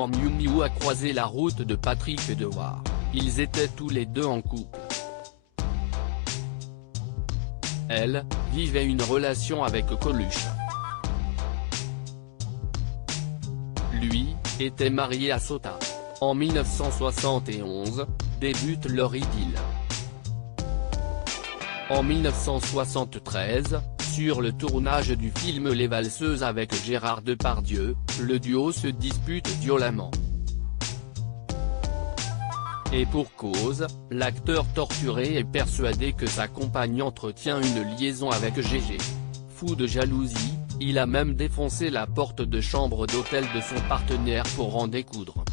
quand Miu Miu a croisé la route de Patrick Dewar, ils étaient tous les deux en couple. Elle vivait une relation avec Coluche. Lui était marié à Sota. En 1971, débute leur idylle. En 1973, sur le tournage du film Les Valseuses avec Gérard Depardieu, le duo se dispute violemment. Et pour cause, l'acteur torturé est persuadé que sa compagne entretient une liaison avec Gégé. Fou de jalousie, il a même défoncé la porte de chambre d'hôtel de son partenaire pour en découdre.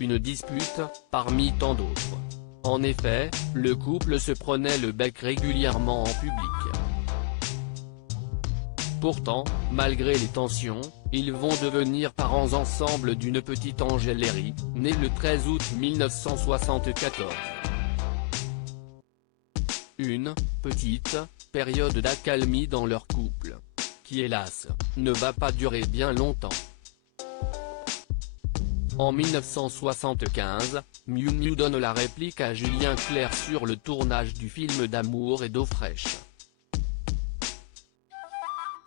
Une dispute, parmi tant d'autres. En effet, le couple se prenait le bec régulièrement en public. Pourtant, malgré les tensions, ils vont devenir parents ensemble d'une petite Angèle Léry, née le 13 août 1974. Une petite période d'accalmie dans leur couple, qui hélas, ne va pas durer bien longtemps. En 1975, Miu Miu donne la réplique à Julien Clerc sur le tournage du film d'Amour et d'eau fraîche.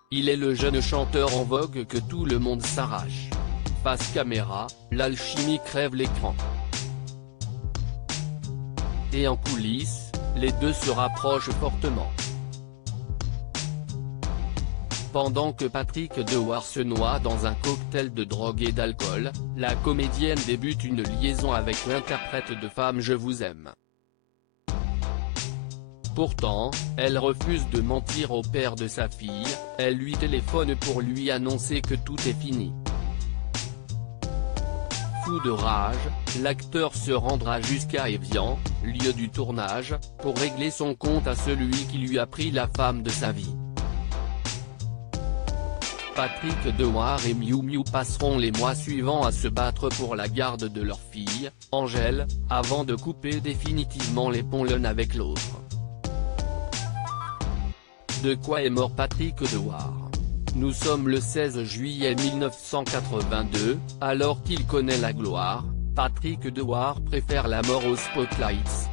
Il est le jeune chanteur en vogue que tout le monde s'arrache. Face caméra, l'alchimie crève l'écran. Et en coulisses, les deux se rapprochent fortement. Pendant que Patrick Dewar se noie dans un cocktail de drogue et d'alcool, la comédienne débute une liaison avec l'interprète de Femme je vous aime. Pourtant, elle refuse de mentir au père de sa fille, elle lui téléphone pour lui annoncer que tout est fini. Fou de rage, l'acteur se rendra jusqu'à Évian, lieu du tournage, pour régler son compte à celui qui lui a pris la femme de sa vie. Patrick Dewar et Miu Miu passeront les mois suivants à se battre pour la garde de leur fille, Angèle, avant de couper définitivement les ponts l'un avec l'autre. De quoi est mort Patrick Dewar? Nous sommes le 16 juillet 1982, alors qu'il connaît la gloire, Patrick Dewar préfère la mort aux spotlights.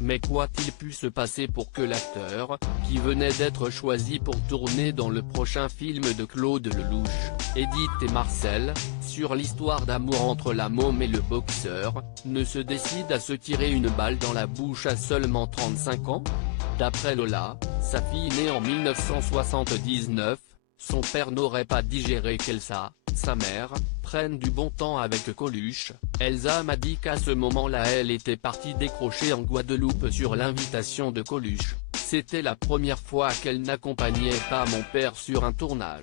Mais qu'a-t-il pu se passer pour que l'acteur, qui venait d'être choisi pour tourner dans le prochain film de Claude Lelouch, Edith et Marcel, sur l'histoire d'amour entre la môme et le boxeur, ne se décide à se tirer une balle dans la bouche à seulement 35 ans? D'après Lola, sa fille née en 1979, son père n'aurait pas digéré qu'Elsa, sa mère, prenne du bon temps avec Coluche. Elsa m'a dit qu'à ce moment-là elle était partie décrocher en Guadeloupe sur l'invitation de Coluche, c'était la première fois qu'elle n'accompagnait pas mon père sur un tournage.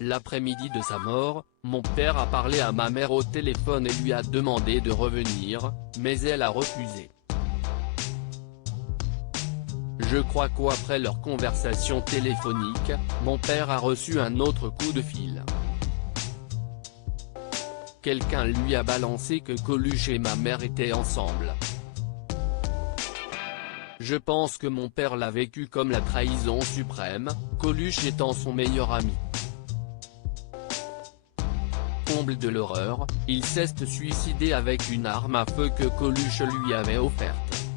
L'après-midi de sa mort, mon père a parlé à ma mère au téléphone et lui a demandé de revenir, mais elle a refusé. Je crois qu'après leur conversation téléphonique, mon père a reçu un autre coup de fil. Quelqu'un lui a balancé que Coluche et ma mère étaient ensemble. Je pense que mon père l'a vécu comme la trahison suprême, Coluche étant son meilleur ami. Comble de l'horreur, il s'est suicidé avec une arme à feu que Coluche lui avait offerte.